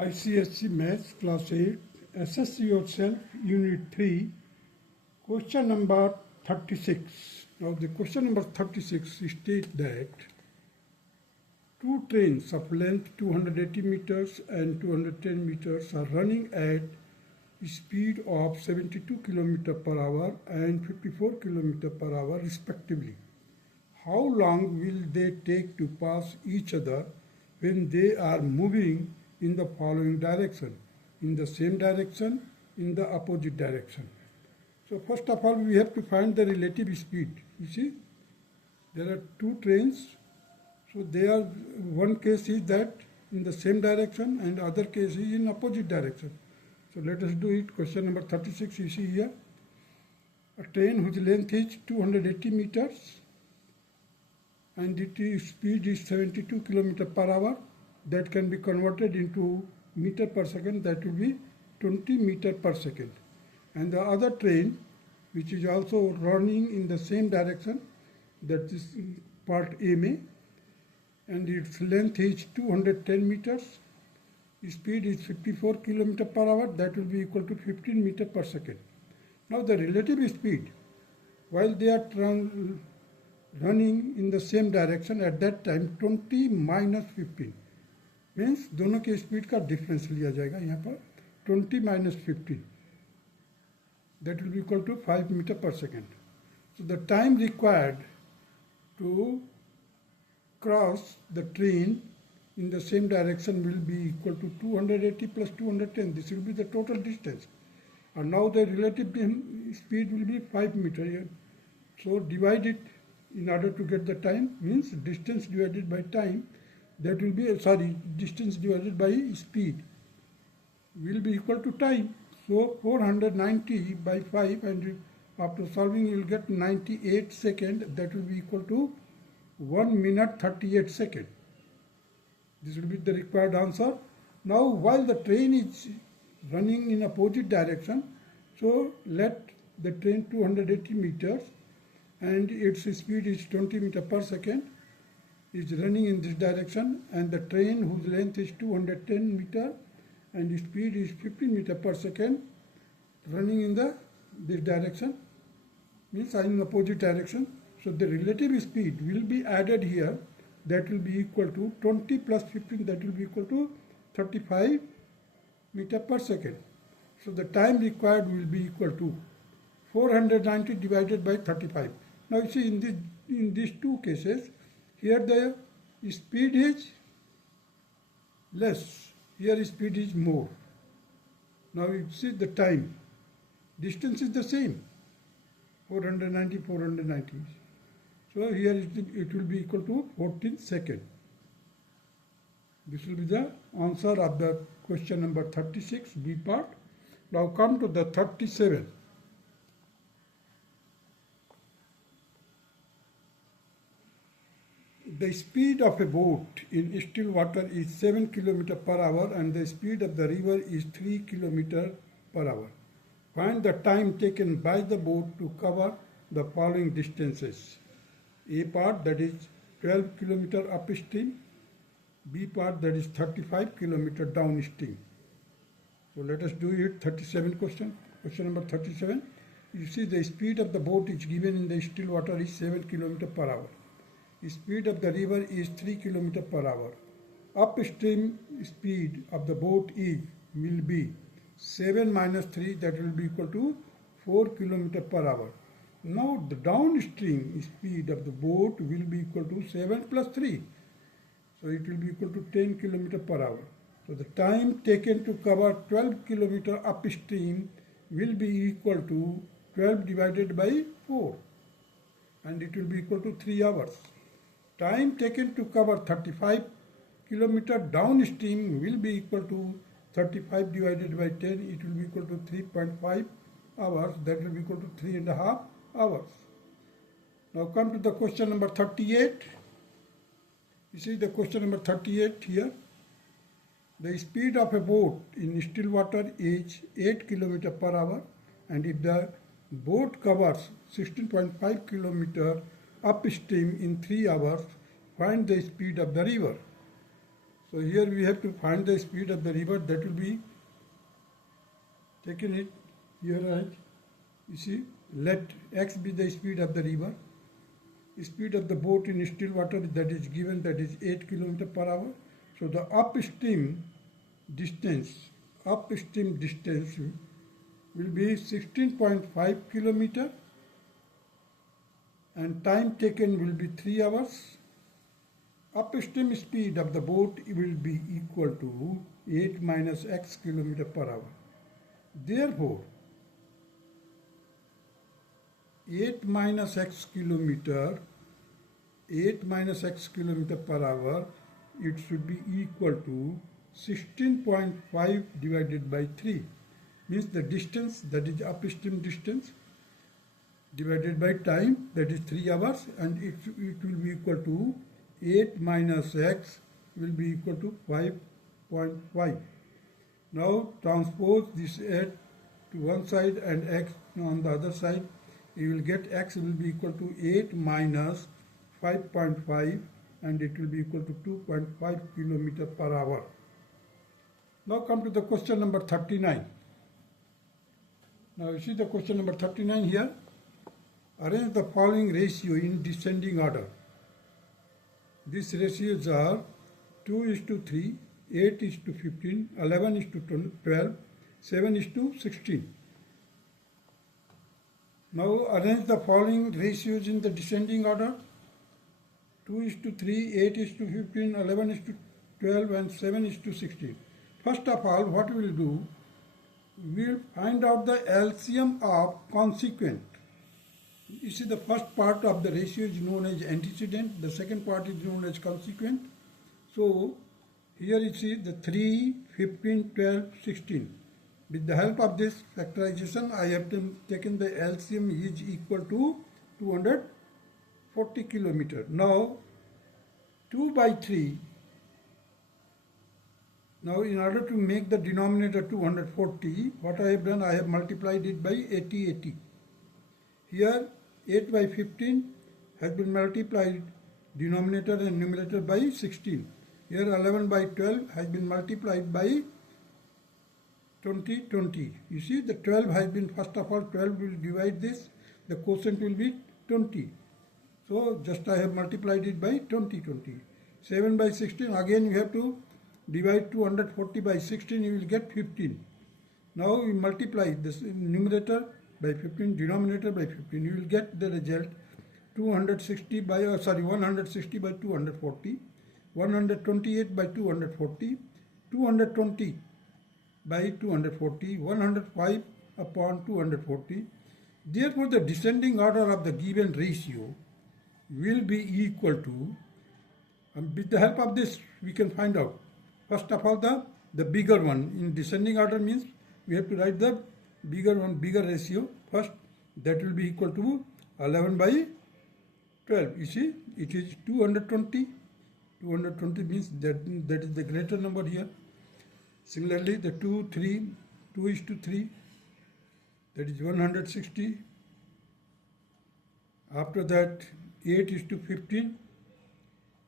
ICSE Maths Class 8, Assess Yourself, Unit 3, question number 36. Now the question number 36 states that two trains of length 280 meters and 210 meters are running at speed of 72 km per hour and 54 km per hour respectively. How long will they take to pass each other when they are moving in the following direction? In the same direction, in the opposite direction. So first of all, we have to find the relative speed. You see, there are two trains. So they are, one case is that in the same direction and other case is in opposite direction. So let us do it. Question number 36, you see here. A train whose length is 280 meters and its speed is 72 km per hour. That can be converted into meter per second. That will be 20 meter per second. And the other train, which is also running in the same direction, that is part MA, and its length is 210 meters. Speed is 54 km per hour. That will be equal to 15 meter per second. Now the relative speed, while they are running in the same direction, at that time 20 minus 15 means दोनों के speed का difference लिया जाएगा यहाँ पर 20 minus 15, that will be equal to 5 meter per second. So the time required to cross the train in the same direction will be equal to 280 plus 210. This will be the total distance. And now the relative speed will be 5 meter here. So divide it in order to get the time, means distance divided by time. That will be, distance divided by speed will be equal to time. So 490 by 5, and after solving you will get 98 seconds. That will be equal to 1 minute 38 seconds. This will be the required answer. Now while the train is running in opposite direction, so let the train 280 meters and its speed is 20 meter per second is running in this direction, and the train whose length is 210 meter and speed is 15 meter per second running in this direction, means in opposite direction. So the relative speed will be added here. That will be equal to 20 plus 15, that will be equal to 35 meter per second. So the time required will be equal to 490 divided by 35. Now you see in these two cases, here the speed is less, here speed is more. Now you see the time, distance is the same, 490, 490. So here it will be equal to 14 seconds. This will be the answer of the question number 36, B part. Now come to the 37. The speed of a boat in still water is 7 km per hour and the speed of the river is 3 km per hour. Find the time taken by the boat to cover the following distances. A part, that is 12 km upstream. B part, that is 35 km downstream. So let us do it. 37 question. Question number 37. You see the speed of the boat is given in the still water is 7 km per hour. The speed of the river is 3 km per hour. Upstream speed of the boat will be 7 minus 3, that will be equal to 4 km per hour. Now the downstream speed of the boat will be equal to 7 plus 3. So it will be equal to 10 km per hour. So the time taken to cover 12 km upstream will be equal to 12 divided by 4. And it will be equal to 3 hours. Time taken to cover 35 km downstream will be equal to 35 divided by 10. It will be equal to 3.5 hours. That will be equal to 3.5 hours. Now come to the question number 38. You see the question number 38 here. The speed of a boat in still water is 8 km per hour, and if the boat covers 16.5 km upstream in 3 hours, find the speed of the river. So here we have to find the speed of the river. That will be taken it here as, you see, let x be the speed of the river. Speed of the boat in still water that is given, that is 8 km per hour. So the upstream distance will be 16.5 km and time taken will be 3 hours. Upstream speed of the boat will be equal to 8 minus x km per hour. Therefore, 8 minus x kilometer per hour, it should be equal to 16.5 divided by 3. Means the distance, that is upstream distance, divided by time, that is 3 hours, and it will be equal to 8 minus x will be equal to 5.5. Now transpose this 8 to one side and x on the other side. You will get x will be equal to 8 minus 5.5 and it will be equal to 2.5 km per hour. Now come to the question number 39. Now you see the question number 39 here. Arrange the following ratio in descending order. These ratios are 2:3, 8:15, 11:12, 7:16. Now arrange the following ratios in the descending order. 2:3, 8:15, 11:12 and 7:16. First of all, what we will do, we will find out the LCM of consequent. You see, the first part of the ratio is known as antecedent, the second part is known as consequent. So here you see the 3, 15, 12, 16. With the help of this factorization, I have taken the LCM is equal to 240 km. Now 2 by 3. Now in order to make the denominator 240, what I have done, I have multiplied it by 80. Here 8 by 15 has been multiplied denominator and numerator by 16. Here 11 by 12 has been multiplied by 20. You see, the 12 has been, first of all, 12 will divide this, the quotient will be 20. So just I have multiplied it by 20. 7 by 16, again you have to divide 240 by 16, you will get 15. Now we multiply this numerator by 15, denominator by 15, you will get the result 160 by 240, 128 by 240, 220 by 240, 105 upon 240. Therefore, the descending order of the given ratio will be equal to, with the help of this we can find out. First of all, the bigger one in descending order means we have to write the bigger one, bigger ratio first. That will be equal to 11 by 12. You see, it is 220. 220 means that is the greater number here. Similarly, the 2:3, that is 160. After that, 8:15,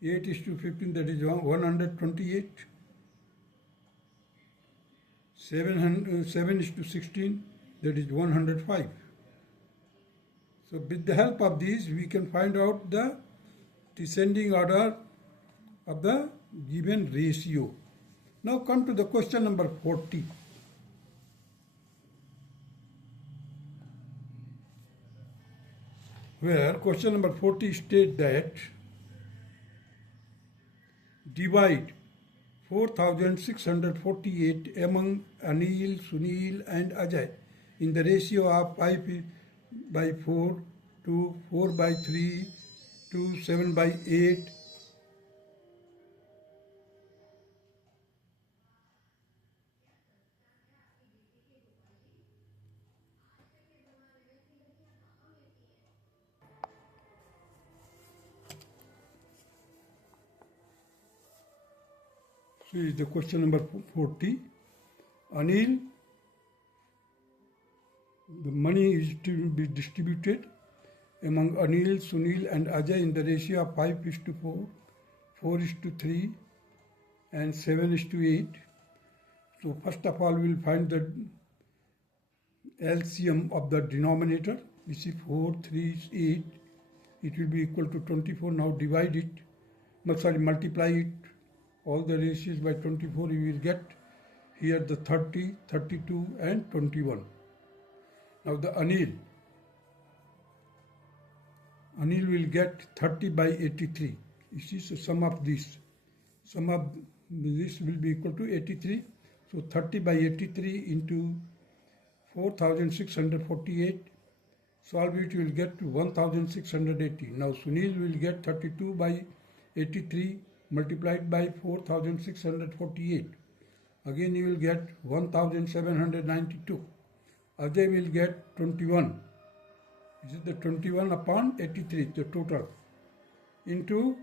that is 128. 7:16, that is 105. So with the help of these, we can find out the descending order of the given ratio. Now come to the question number 40. Where question number 40 states that divide 4,648 among Anil, Sunil and Ajay in the ratio of 5 by 4 to 4 by 3 to 7 by 8. So is the question number 40. Anil, the money is to be distributed among Anil, Sunil and Ajay in the ratio of 5:4, 4:3 and 7 is to 8. So first of all, we will find the LCM of the denominator. You see 4, 3 is 8. It will be equal to 24. Now divide it. No, sorry, multiply it. All the ratios by 24. You will get here the 30, 32 and 21. Now the Anil will get 30 by 83. You see, so sum of this will be equal to 83. So 30 by 83 into 4648. Solve it, you will get 1680. Now Sunil will get 32 by 83 multiplied by 4648. Again you will get 1792. Ajay will get 21. This is the 21 upon 83, the total, into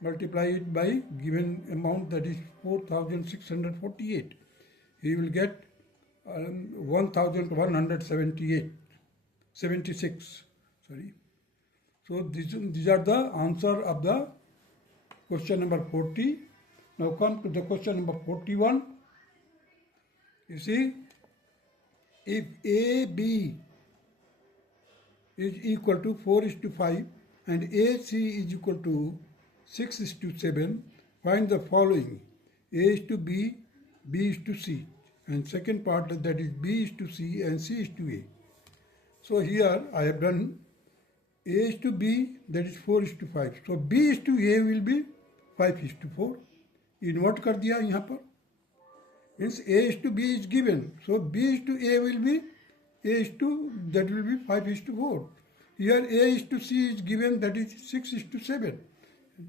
multiply it by given amount, that is 4648. He will get 76. Sorry. So these are the answer of the question number 40. Now come to the question number 41. You see, if AB is equal to 4:5 and AC is equal to 6:7, find the following: A is to B, B is to C, and second part, that is B is to C and C is to A. So here I have done A is to B, that is 4:5. So B is to A will be 5:4. Invert कर दिया यहाँ पर. Means A is to B is given. So B is to A will be that will be 5:4. Here A is to C is given, that is 6:7.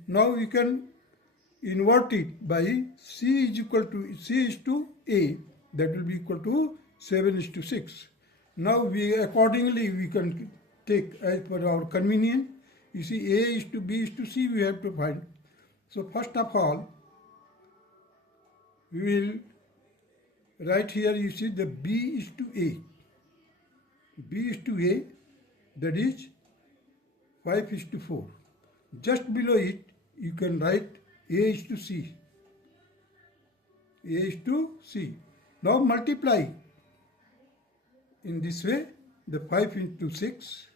Now we can invert it by C is to A, that will be equal to 7:6. Now accordingly we can take as per our convenience. You see, A is to B is to C we have to find. So first of all, we will write here, you see, the B is to A. B is to A, that is 5:4. Just below it, you can write A is to C. A is to C. Now multiply in this way, the 5 into 6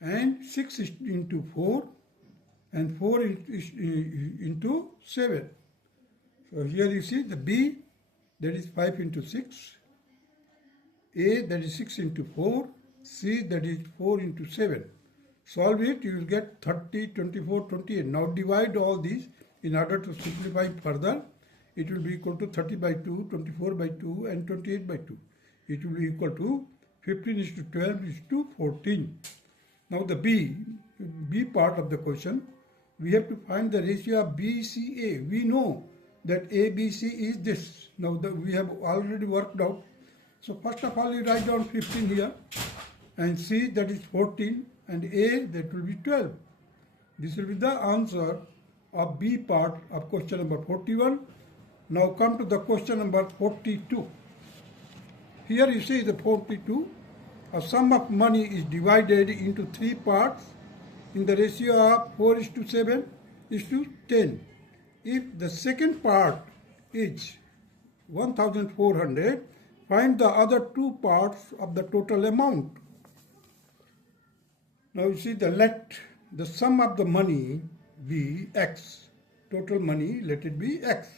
and 6 into 4 and 4 into 7. So here you see the B, that is 5 into 6, A, that is 6 into 4, C, that is 4 into 7. Solve it, you will get 30, 24, 28. Now divide all these in order to simplify further. It will be equal to 30 by 2, 24 by 2 and 28 by 2. It will be equal to 15:12:14. Now the B part of the question, we have to find the ratio of BCA. We know that ABC is this. Now we have already worked out. So first of all, you write down 15 here, and C, that is 14, and A, that will be 12. This will be the answer of B part of question number 41. Now come to the question number 42. Here you see the 42. A sum of money is divided into 3 parts in the ratio of 4:7:10. If the second part is 1,400, find the other 2 parts of the total amount. Now you see, let the sum of the money be X. Total money, let it be X.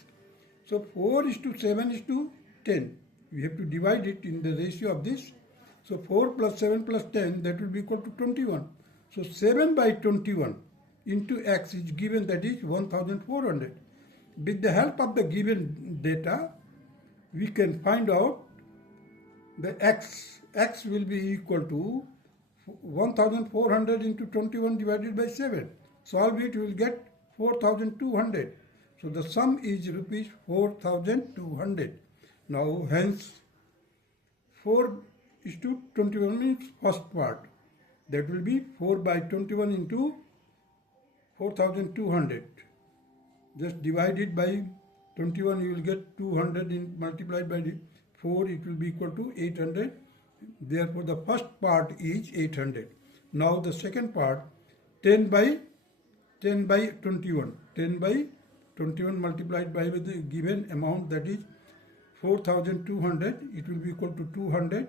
So 4:7:10. We have to divide it in the ratio of this. So 4 plus 7 plus 10, that will be equal to 21. So 7 by 21 into X is given, that is 1,400. With the help of the given data, we can find out the X. X will be equal to 1,400 into 21 divided by 7. Solve it, you will get 4,200. So the sum is rupees 4,200. Now hence 4:21 means first part. That will be 4 by 21 into 4,200. Just divide it by 21, you will get 200 multiplied by 4, it will be equal to 800. Therefore the first part is 800. Now the second part, 10 by 21. 10 by 21 multiplied by the given amount, that is 4,200, it will be equal to 200.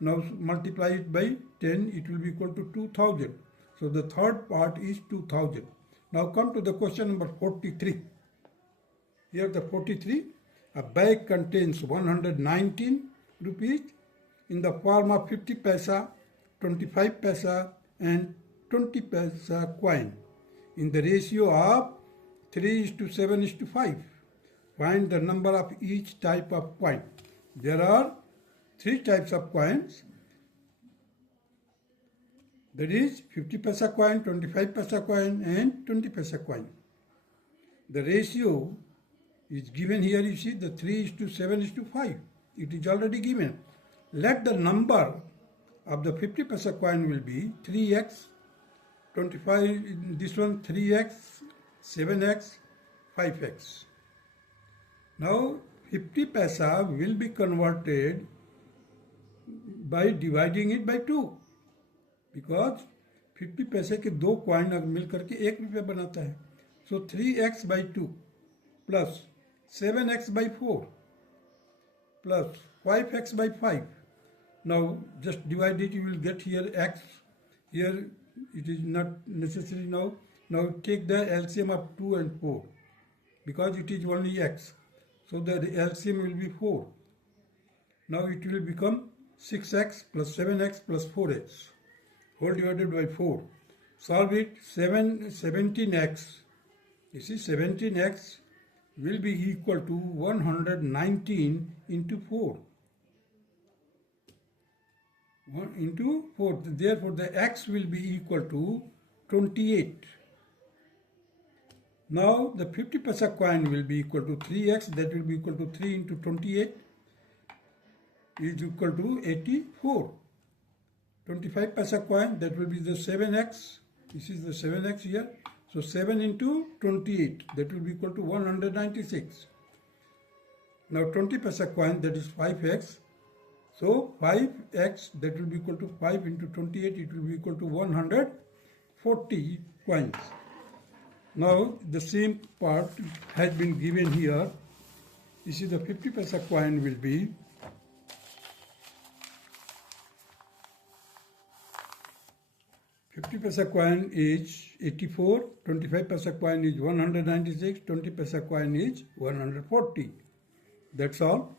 Now multiply it by 10, it will be equal to 2,000. So the third part is 2,000. Now come to the question number 43. Here the 43, a bag contains 119 rupees in the form of 50 paisa, 25 paisa and 20 paisa coin in the ratio of 3:7:5. Find the number of each type of coin. There are 3 types of coins. That is 50 paisa coin, 25 paisa coin and 20 paisa coin. The ratio is given here, you see, the 3:7:5. It is already given. Let the number of the 50 paisa coin will be 3x, 25, this one 3x, 7x, 5x. Now 50 paisa will be converted by dividing it by 2, because 50 पैसे के 2 coin मिल करके 1 रुपया बनाता है. So 3x by 2 plus 7x by 4 plus 5x by 5. Now just divide it, you will get here x. Here it is not necessary now. Now take the LCM of 2 and 4, because it is only x. So the LCM will be 4. Now it will become 6x plus 7x plus 4x whole divided by 4. Solve it. 17x. You see, 17x will be equal to 119 into 4. 1 into 4. Therefore, the x will be equal to 28. Now, the 50 paisa coin will be equal to 3x. That will be equal to 3 into 28 is equal to 84. 25 paisa coin, that will be the 7x. This is the 7x here. So 7 into 28, that will be equal to 196. Now 20 paisa coin, that is 5x. So 5x, that will be equal to 5 into 28, it will be equal to 140 coins. Now the same part has been given here. You see, the 50 paisa coin will be 50 paisa coin is 84, 25 paisa coin is 196, 20 paisa coin is 140. That's all.